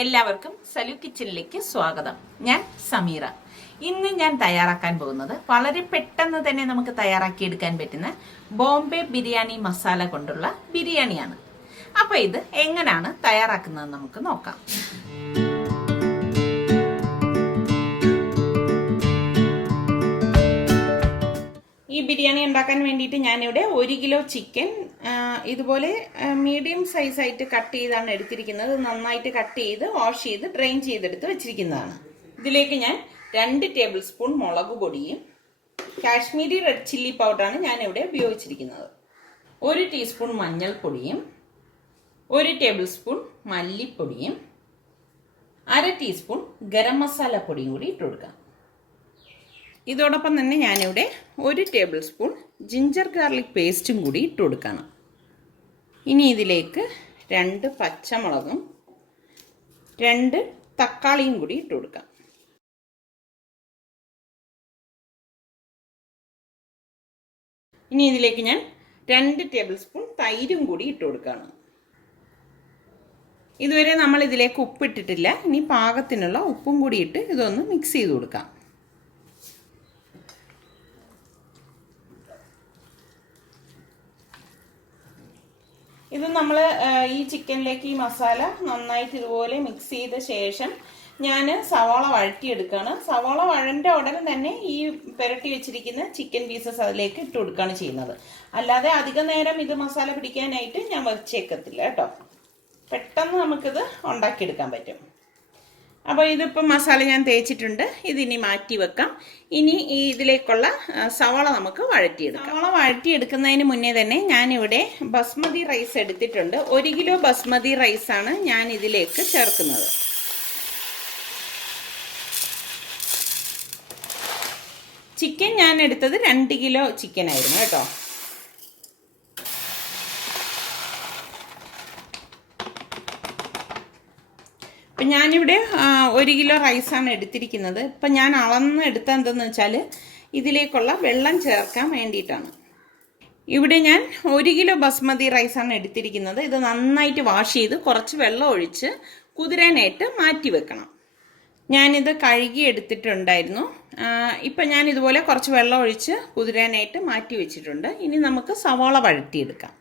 എല്ലാവർക്കും സലു കിച്ചണിലേക്ക് സ്വാഗതം. ഞാൻ സമീറ. ഇന്ന് ഞാൻ തയ്യാറാക്കാൻ പോകുന്നത് വളരെ പെട്ടെന്ന് തന്നെ നമുക്ക് തയ്യാറാക്കിയെടുക്കാൻ പറ്റുന്ന ബോംബെ ബിരിയാണി മസാല കൊണ്ടുള്ള ബിരിയാണിയാണ്. അപ്പൊ ഇത് എങ്ങനെയാണ് തയ്യാറാക്കുന്നത് നമുക്ക് നോക്കാം. ഈ ബിരിയാണി ഉണ്ടാക്കാൻ വേണ്ടിയിട്ട് ഞാനിവിടെ 1 കിലോ ചിക്കൻ ഇതുപോലെ മീഡിയം സൈസായിട്ട് കട്ട് ചെയ്താണ് എടുത്തിരിക്കുന്നത്. നന്നായിട്ട് കട്ട് ചെയ്ത് വാഷ് ചെയ്ത് ഡ്രെയിൻ ചെയ്തെടുത്ത് വെച്ചിരിക്കുന്നതാണ്. ഇതിലേക്ക് ഞാൻ 2 ടേബിൾ സ്പൂൺ മുളക് പൊടിയും കാശ്മീരി റെഡ് ചില്ലി പൗഡറാണ് ഞാനിവിടെ ഉപയോഗിച്ചിരിക്കുന്നത്. 1 ടീസ്പൂൺ മഞ്ഞൾപ്പൊടിയും 1 ടേബിൾ സ്പൂൺ മല്ലിപ്പൊടിയും 1/2 ടീസ്പൂൺ ഗരം മസാല പൊടിയും കൂടി ഇട്ട് കൊടുക്കാം. ഇതോടൊപ്പം തന്നെ ഞാനിവിടെ 1 ടേബിൾ സ്പൂൺ ജിഞ്ചർ ഗാർലിക് പേസ്റ്റും കൂടി ഇട്ട് കൊടുക്കണം. ഇനി ഇതിലേക്ക് 2 പച്ചമുളകും 2 തക്കാളിയും കൂടി ഇട്ട് കൊടുക്കാം. ഇനി ഇതിലേക്ക് ഞാൻ 2 ടേബിൾ സ്പൂൺ തൈരും കൂടി ഇട്ട് കൊടുക്കുകയാണ്. ഇതുവരെ നമ്മൾ ഇതിലേക്ക് ഉപ്പിട്ടിട്ടില്ല. ഇനി പാകത്തിനുള്ള ഉപ്പും കൂടി ഇട്ട് ഇതൊന്ന് മിക്സ് ചെയ്ത് കൊടുക്കാം. ഇത് നമ്മൾ ഈ ചിക്കനിലേക്ക് ഈ മസാല നന്നായിട്ട് ഇതുപോലെ മിക്സ് ചെയ്ത ശേഷം ഞാൻ സവാള വഴറ്റിയെടുക്കുകയാണ്. സവാള വഴൻ്റെ ഉടനെ തന്നെ ഈ പുരട്ടി വെച്ചിരിക്കുന്ന ചിക്കൻ പീസസ് അതിലേക്ക് ഇട്ട് കൊടുക്കുകയാണ് ചെയ്യുന്നത്. അല്ലാതെ അധിക നേരം ഇത് മസാല പിടിക്കാനായിട്ട് ഞാൻ വെച്ചേക്കത്തില്ല കേട്ടോ. പെട്ടെന്ന് നമുക്കിത് ഉണ്ടാക്കിയെടുക്കാൻ പറ്റും. അപ്പോൾ ഇതിപ്പോൾ മസാല ഞാൻ തേച്ചിട്ടുണ്ട്. ഇതിനി മാറ്റി വെക്കാം. ഇനി ഇതിലേക്കുള്ള സവാള നമുക്ക് വഴറ്റിയെടുക്കാം. സവാള വഴറ്റിയെടുക്കുന്നതിന് മുന്നേ തന്നെ ഞാനിവിടെ ബസ്മതി റൈസ് എടുത്തിട്ടുണ്ട്. 1 കിലോ ബസ്മതി റൈസാണ് ഞാൻ ഇതിലേക്ക് ചേർക്കുന്നത്. ചിക്കൻ ഞാൻ എടുത്തത് 2 കിലോ ചിക്കൻ ആയിരുന്നു കേട്ടോ. അപ്പം ഞാനിവിടെ 1 കിലോ റൈസാണ് എടുത്തിരിക്കുന്നത്. ഇപ്പം ഞാൻ അളന്ന് എടുത്ത എന്തെന്ന് വെച്ചാൽ ഇതിലേക്കുള്ള വെള്ളം ചേർക്കാൻ വേണ്ടിയിട്ടാണ്. ഇവിടെ ഞാൻ 1 കിലോ ബസ്മതി റൈസാണ് എടുത്തിരിക്കുന്നത്. ഇത് നന്നായിട്ട് വാഷ് ചെയ്ത് കുറച്ച് വെള്ളം ഒഴിച്ച് കുതിരാനായിട്ട് മാറ്റി വെക്കണം. ഞാനിത് കഴുകി എടുത്തിട്ടുണ്ടായിരുന്നു. ഇപ്പം ഞാൻ ഇതുപോലെ കുറച്ച് വെള്ളം ഒഴിച്ച് കുതിരാനായിട്ട് മാറ്റി വെച്ചിട്ടുണ്ട്. ഇനി നമുക്ക് സവാള വഴറ്റിയെടുക്കാം.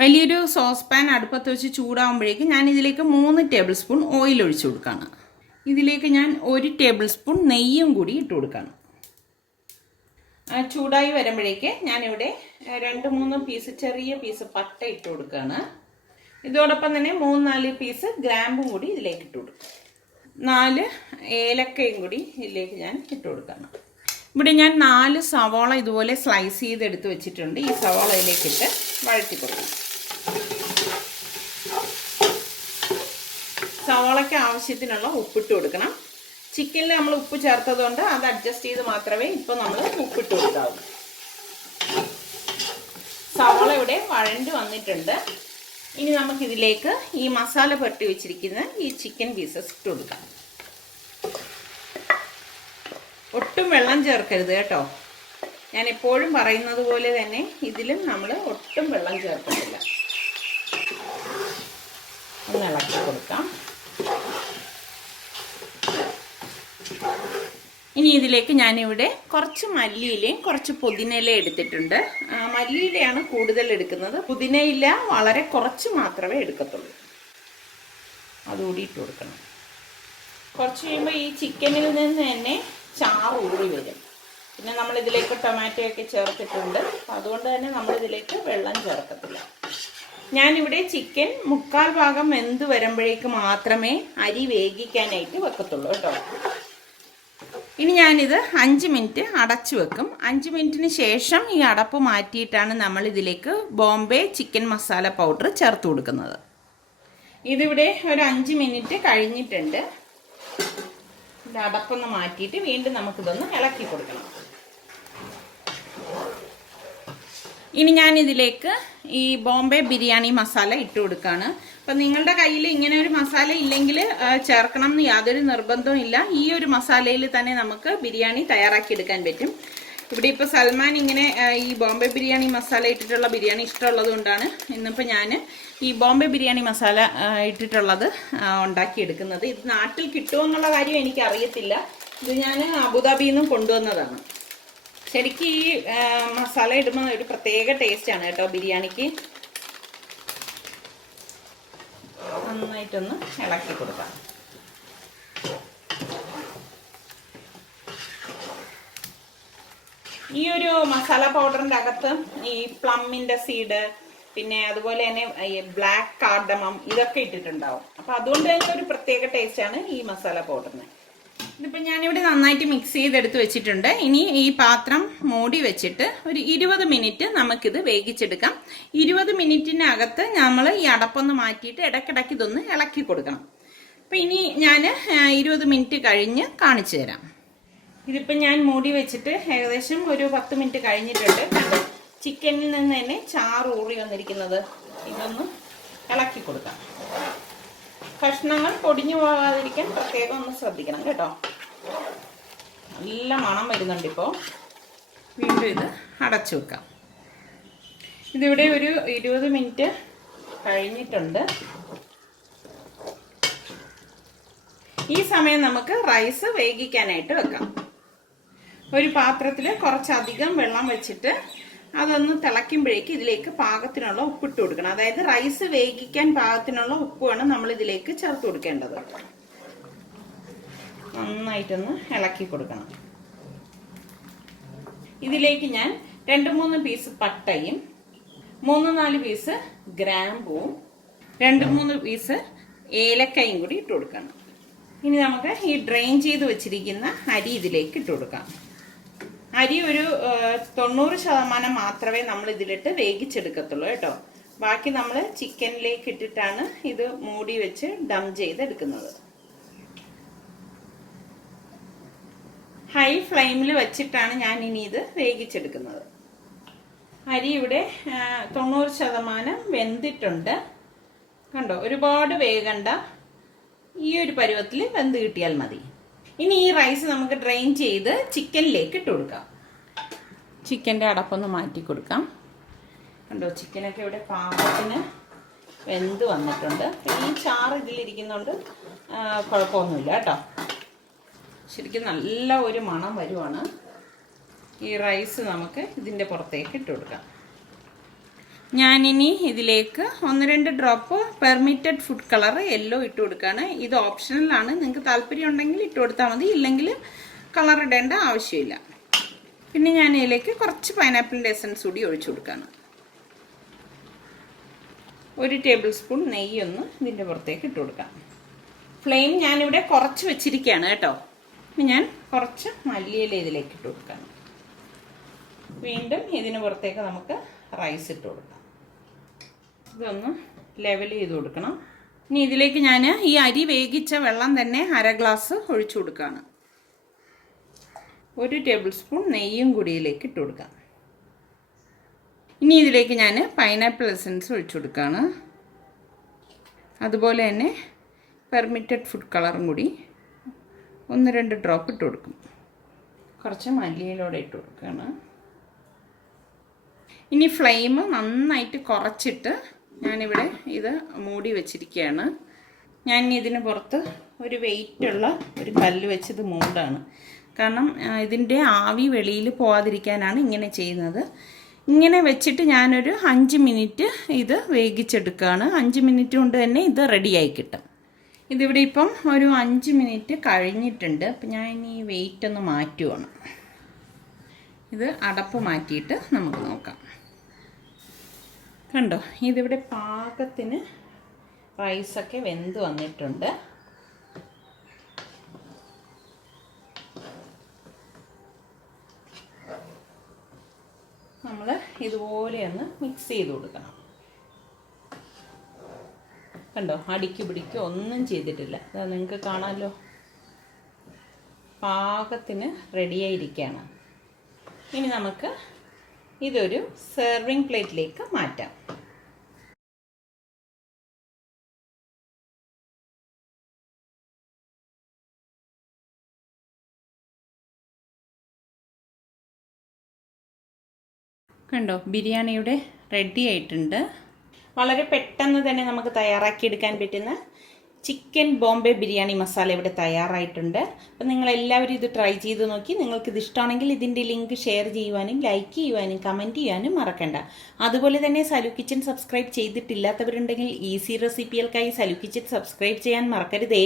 വലിയൊരു സോസ് പാൻ അടുപ്പത്ത് വെച്ച് ചൂടാകുമ്പോഴേക്കും ഞാൻ ഇതിലേക്ക് 3 ടേബിൾ സ്പൂൺ ഓയിൽ ഒഴിച്ചു കൊടുക്കുകയാണ്. ഇതിലേക്ക് ഞാൻ 1 ടേബിൾ സ്പൂൺ നെയ്യും കൂടി ഇട്ട് കൊടുക്കുകയാണ്. ചൂടായി വരുമ്പോഴേക്ക് ഞാനിവിടെ 2-3 പീസ് ചെറിയ പീസ് പട്ട ഇട്ട് കൊടുക്കുകയാണ്. ഇതോടൊപ്പം തന്നെ 3-4 പീസ് ഗ്രാമ്പും കൂടി ഇതിലേക്ക് ഇട്ട് കൊടുക്കും. 4 ഏലക്കയും കൂടി ഇതിലേക്ക് ഞാൻ ഇട്ട് കൊടുക്കുകയാണ്. ഇവിടെ ഞാൻ 4 സവാള ഇതുപോലെ സ്ലൈസ് ചെയ്തെടുത്ത് വെച്ചിട്ടുണ്ട്. ഈ സവാള ഇതിലേക്കിട്ട് വഴറ്റി കൊടുക്കണം. സവാളയ്ക്ക് ആവശ്യത്തിനുള്ള ഉപ്പിട്ട് കൊടുക്കണം. ചിക്കനിൽ നമ്മൾ ഉപ്പ് ചേർത്തതുകൊണ്ട് അത് അഡ്ജസ്റ്റ് ചെയ്ത് മാത്രമേ ഇപ്പോൾ നമ്മൾ ഉപ്പിട്ട് കൊടുക്കാവൂ. സവാള ഇവിടെ വഴണ്ട് വന്നിട്ടുണ്ട്. ഇനി നമുക്കിതിലേക്ക് ഈ മസാല പുരട്ടി വെച്ചിരിക്കുന്ന ഈ ചിക്കൻ പീസസ് ഇട്ട് കൊടുക്കാം. ഒട്ടും വെള്ളം ചേർക്കരുത് കേട്ടോ. ഞാൻ എപ്പോഴും പറയുന്നത് പോലെ തന്നെ ഇതിലും നമ്മൾ ഒട്ടും വെള്ളം ചേർക്കത്തില്ല. ഒന്ന് ഇളക്കി കൊടുക്കാം. ഇനി ഇതിലേക്ക് ഞാനിവിടെ കുറച്ച് മല്ലിയിലയും കുറച്ച് പുതിനയിലയും എടുത്തിട്ടുണ്ട്. മല്ലിയിലയാണ് കൂടുതൽ എടുക്കുന്നത്. പുതിനയില വളരെ കുറച്ച് മാത്രമേ എടുക്കത്തുള്ളൂ. അതുകൂടി ഇട്ട് കൊടുക്കണം. കുറച്ച് കഴിയുമ്പോൾ ഈ ചിക്കനിൽ നിന്ന് തന്നെ ചാറ് ഊറി വരും. പിന്നെ നമ്മളിതിലേക്ക് ടൊമാറ്റോ ഒക്കെ ചേർത്തിട്ടുണ്ട്. അതുകൊണ്ട് തന്നെ നമ്മളിതിലേക്ക് വെള്ളം ചേർക്കത്തില്ല. ഞാനിവിടെ ചിക്കൻ 3/4 ഭാഗം വെന്ത് വരുമ്പോഴേക്ക് മാത്രമേ അരി വേവിക്കാനായിട്ട് വെക്കത്തുള്ളൂ കേട്ടോ. ഇനി ഞാനിത് 5 മിനിറ്റ് അടച്ചു വെക്കും. 5 മിനിറ്റിന് ശേഷം ഈ അടപ്പ് മാറ്റിയിട്ടാണ് നമ്മൾ ഇതിലേക്ക് ബോംബെ ചിക്കൻ മസാല പൗഡർ ചേർത്ത് കൊടുക്കുന്നത്. ഇതിവിടെ ഒരു 5 മിനിറ്റ് കഴിഞ്ഞിട്ടുണ്ട്. ഇത് അടപ്പൊന്ന് മാറ്റിയിട്ട് വീണ്ടും നമുക്കിതൊന്ന് ഇളക്കി കൊടുക്കണം. ഇനി ഞാൻ ഇതിലേക്ക് ഈ ബോംബെ ബിരിയാണി മസാല ഇട്ട് കൊടുക്കുകയാണ്. അപ്പം നിങ്ങളുടെ കയ്യിൽ ഇങ്ങനെ ഒരു മസാല ഇല്ലെങ്കിൽ ചേർക്കണം എന്ന് യാതൊരു നിർബന്ധവും ഇല്ല. ഈ ഒരു മസാലയിൽ തന്നെ നമുക്ക് ബിരിയാണി തയ്യാറാക്കിയെടുക്കാൻ പറ്റും. ഇവിടെ ഇപ്പോൾ സൽമാൻ ഇങ്ങനെ ഈ ബോംബെ ബിരിയാണി മസാല ഇട്ടിട്ടുള്ള ബിരിയാണി ഇഷ്ടമുള്ളത് കൊണ്ടാണ് ഇന്നിപ്പോൾ ഞാൻ ഈ ബോംബെ ബിരിയാണി മസാല ഇട്ടിട്ടുള്ളത് ഉണ്ടാക്കിയെടുക്കുന്നത്. ഇത് നാട്ടിൽ കിട്ടുമോ എന്നുള്ള കാര്യം എനിക്കറിയത്തില്ല. ഇത് ഞാൻ അബുദാബിയിൽ നിന്നും കൊണ്ടുവന്നതാണ്. ശരിക്കും ഈ മസാല ഇടുമ്പോൾ ഒരു പ്രത്യേക ടേസ്റ്റാണ് കേട്ടോ ബിരിയാണിക്ക്. നന്നായിട്ടൊന്ന് ഇളക്കി കൊടുക്കാം. ഈ ഒരു മസാല പൗഡറിൻ്റെ അകത്ത് ഈ പ്ലമ്മിൻ്റെ സീഡ്, പിന്നെ അതുപോലെ തന്നെ ഈ ബ്ലാക്ക് കാർഡമം ഇതൊക്കെ ഇട്ടിട്ടുണ്ടാവും. അപ്പം അതുകൊണ്ട് തന്നെ ഒരു പ്രത്യേക ടേസ്റ്റാണ് ഈ മസാല പൗഡറിന്. ഇതിപ്പോൾ ഞാനിവിടെ നന്നായിട്ട് മിക്സ് ചെയ്തെടുത്ത് വെച്ചിട്ടുണ്ട്. ഇനി ഈ പാത്രം മൂടി വെച്ചിട്ട് ഒരു 20 മിനിറ്റ് നമുക്കിത് വേവിച്ചെടുക്കാം. 20 മിനിറ്റിനകത്ത് നമ്മൾ ഈ അടപ്പൊന്ന് മാറ്റിയിട്ട് ഇടയ്ക്കിടയ്ക്ക് ഇതൊന്ന് ഇളക്കി കൊടുക്കണം. അപ്പം ഇനി ഞാൻ 20 മിനിറ്റ് കഴിഞ്ഞ് കാണിച്ചു തരാം. ഇതിപ്പോൾ ഞാൻ മൂടി വെച്ചിട്ട് ഏകദേശം ഒരു 10 മിനിറ്റ് കഴിഞ്ഞിട്ടുണ്ട്. ചിക്കനിൽ നിന്ന് തന്നെ ചാറ് ഊറി വന്നിരിക്കുന്നത്. ഇതൊന്ന് ഇളക്കി കൊടുക്കാം. കഷ്ണങ്ങൾ പൊടിഞ്ഞു പോകാതിരിക്കാൻ പ്രത്യേകം ഒന്ന് ശ്രദ്ധിക്കണം കേട്ടോ. നല്ല മണം വരുന്നുണ്ട്. ഇപ്പോൾ വീണ്ടും ഇത് അടച്ചു വെക്കാം. ഇതിവിടെ ഒരു 20 മിനിറ്റ് കഴിഞ്ഞിട്ടുണ്ട്. ഈ സമയം നമുക്ക് റൈസ് വേവിക്കാനായിട്ട് വെക്കാം. ഒരു പാത്രത്തിൽ കുറച്ചധികം വെള്ളം വെച്ചിട്ട് അതൊന്ന് തിളയ്ക്കുമ്പോഴേക്ക് ഇതിലേക്ക് പാകത്തിനുള്ള ഉപ്പിട്ട് കൊടുക്കണം. അതായത് റൈസ് വേവിക്കാൻ പാകത്തിനുള്ള ഉപ്പാണ് നമ്മൾ ഇതിലേക്ക് ചേർത്ത് കൊടുക്കേണ്ടത്. നന്നായിട്ടൊന്ന് ഇളക്കി കൊടുക്കണം. ഇതിലേക്ക് ഞാൻ 2-3 പീസ് പട്ടയും 3-4 പീസ് ഗ്രാമ്പൂവും 2-3 പീസ് ഏലക്കയും കൂടി ഇട്ട് കൊടുക്കണം. ഇനി നമുക്ക് ഈ ഡ്രെയിൻ ചെയ്ത് വെച്ചിരിക്കുന്ന അരി ഇതിലേക്ക് ഇട്ട് കൊടുക്കാം. അരി ഒരു 90% മാത്രമേ നമ്മൾ ഇതിലിട്ട് വേവിച്ചെടുക്കത്തുള്ളൂ കേട്ടോ. ബാക്കി നമ്മൾ ചിക്കനിലേക്ക് ഇട്ടിട്ടാണ് ഇത് മൂടി വെച്ച് ഡം ചെയ്തെടുക്കുന്നത്. ഹൈ ഫ്ലെയിമിൽ വെച്ചിട്ടാണ് ഞാൻ ഇനി ഇത് വേവിച്ചെടുക്കുന്നത്. അരി ഇവിടെ 90% വെന്തിട്ടുണ്ട്. കണ്ടോ, ഒരുപാട് വേകണ്ട, ഈ ഒരു പരുവത്തിൽ വെന്ത് കിട്ടിയാൽ മതി. ഇനി ഈ റൈസ് നമുക്ക് ഡ്രെയിൻ ചെയ്ത് ചിക്കനിലേക്ക് ഇട്ട് കൊടുക്കാം. ചിക്കൻ്റെ അടപ്പൊന്ന് മാറ്റി കൊടുക്കാം. കണ്ടോ, ചിക്കനൊക്കെ ഇവിടെ പാകത്തിന് വെന്ത് വന്നിട്ടുണ്ട്. ഈ ചാറ് ഇതിലിരിക്കുന്നതുകൊണ്ട് കുഴപ്പമൊന്നുമില്ല കേട്ടോ. ശരിക്കും നല്ല ഒരു മണം വരുവാണ്. ഈ റൈസ് നമുക്ക് ഇതിൻ്റെ പുറത്തേക്ക് ഇട്ട് കൊടുക്കാം. ഞാനിനി ഇതിലേക്ക് 1-2 drop permitted food colour yellow ഇട്ട് കൊടുക്കുകയാണ്. ഇത് ഓപ്ഷണലാണ്. നിങ്ങൾക്ക് താല്പര്യം ഉണ്ടെങ്കിൽ ഇട്ട് കൊടുത്താൽ മതി, ഇല്ലെങ്കിൽ കളർ ഇടേണ്ട ആവശ്യമില്ല. പിന്നെ ഞാൻ ഇതിലേക്ക് കുറച്ച് പൈനാപ്പിളിൻ്റെ എസൻസ് കൂടി ഒഴിച്ചു കൊടുക്കുകയാണ്. 1 ടേബിൾ സ്പൂൺ നെയ്യൊന്ന് ഇതിൻ്റെ പുറത്തേക്ക് ഇട്ട് കൊടുക്കാം. ഫ്ലെയിം ഞാനിവിടെ കുറച്ച് വെച്ചിരിക്കുകയാണ് കേട്ടോ. ഞാൻ കുറച്ച് മല്ലിയില ഇതിലേക്ക് ഇട്ട് കൊടുക്കുകയാണ്. വീണ്ടും ഇതിന് പുറത്തേക്ക് നമുക്ക് റൈസ് ഇട്ട് കൊടുക്കാം. ഇതൊന്ന് ലെവൽ ചെയ്ത് കൊടുക്കണം. ഇനി ഇതിലേക്ക് ഞാൻ ഈ അരി വേവിച്ച വെള്ളം തന്നെ 1/2 ഗ്ലാസ് ഒഴിച്ചു കൊടുക്കുകയാണ്. 1 ടേബിൾ സ്പൂൺ നെയ്യും കൂടി ഇതിലേക്ക് ഇട്ട് കൊടുക്കാം. ഇനി ഇതിലേക്ക് ഞാൻ പൈനാപ്പിൾ എസൻസ് ഒഴിച്ചു കൊടുക്കുകയാണ്. അതുപോലെ തന്നെ പെർമിറ്റഡ് ഫുഡ് കളറും കൂടി 1-2 ഡ്രോപ്പ് ഇട്ട് കൊടുക്കും. കുറച്ച് മല്ലിയിലൂടെ ഇട്ട് കൊടുക്കുകയാണ്. ഇനി ഫ്ലെയിം നന്നായിട്ട് കുറച്ചിട്ട് ഞാനിവിടെ ഇത് മൂടി വെച്ചിരിക്കുകയാണ്. ഞാൻ ഇതിന് പുറത്ത് ഒരു വെയിറ്റുള്ള ഒരു കല്ല് വെച്ചത് മൂടാണ്. കാരണം ഇതിൻ്റെ ആവി വെളിയിൽ പോകാതിരിക്കാനാണ് ഇങ്ങനെ ചെയ്യുന്നത്. ഇങ്ങനെ വെച്ചിട്ട് ഞാനൊരു 5 മിനിറ്റ് ഇത് വേവിച്ചെടുക്കുകയാണ്. 5 മിനിറ്റ് കൊണ്ട് തന്നെ ഇത് റെഡിയായി കിട്ടും. ഇതിവിടെ ഇപ്പം ഒരു 5 മിനിറ്റ് കഴിഞ്ഞിട്ടുണ്ട്. അപ്പം ഞാൻ ഇനി വെയിറ്റ് ഒന്ന് മാറ്റുവാണ്. ഇത് അടപ്പ് മാറ്റിയിട്ട് നമുക്ക് നോക്കാം. കണ്ടോ, ഇതിവിടെ പാകത്തിന് റൈസൊക്കെ വെന്ത് വന്നിട്ടുണ്ട്. നമ്മൾ ഇതുപോലെ ഒന്ന് മിക്സ് ചെയ്ത് കൊടുക്കണം. കണ്ടോ, അടിക്ക് പിടിക്കോ ഒന്നും ചെയ്തിട്ടില്ല. അത് നിങ്ങൾക്ക് കാണാമല്ലോ, പാകത്തിന് റെഡിയായിരിക്കുകയാണ്. ഇനി നമുക്ക് ഇതൊരു സെർവിങ് പ്ലേറ്റിലേക്ക് മാറ്റാം. കണ്ടോ, ബിരിയാണിയുടെ റെഡി ആയിട്ടുണ്ട്. വളരെ പെട്ടെന്ന് തന്നെ നമുക്ക് തയ്യാറാക്കിയെടുക്കാൻ പറ്റുന്ന ചിക്കൻ ബോംബെ ബിരിയാണി മസാല ഇവിടെ തയ്യാറായിട്ടുണ്ട്. അപ്പം നിങ്ങളെല്ലാവരും ഇത് ട്രൈ ചെയ്ത് നോക്കി. നിങ്ങൾക്കിത് ഇഷ്ടമാണെങ്കിൽ ഇതിൻ്റെ ലിങ്ക് ഷെയർ ചെയ്യുവാനും ലൈക്ക് ചെയ്യുവാനും കമൻറ്റ് ചെയ്യാനും മറക്കണ്ട. അതുപോലെ തന്നെ സലു കിച്ചൻ സബ്സ്ക്രൈബ് ചെയ്തിട്ടില്ലാത്തവരുണ്ടെങ്കിൽ ഈസി റെസിപ്പികൾക്കായി സലു കിച്ചൻ സബ്സ്ക്രൈബ് ചെയ്യാൻ മറക്കരുതേ.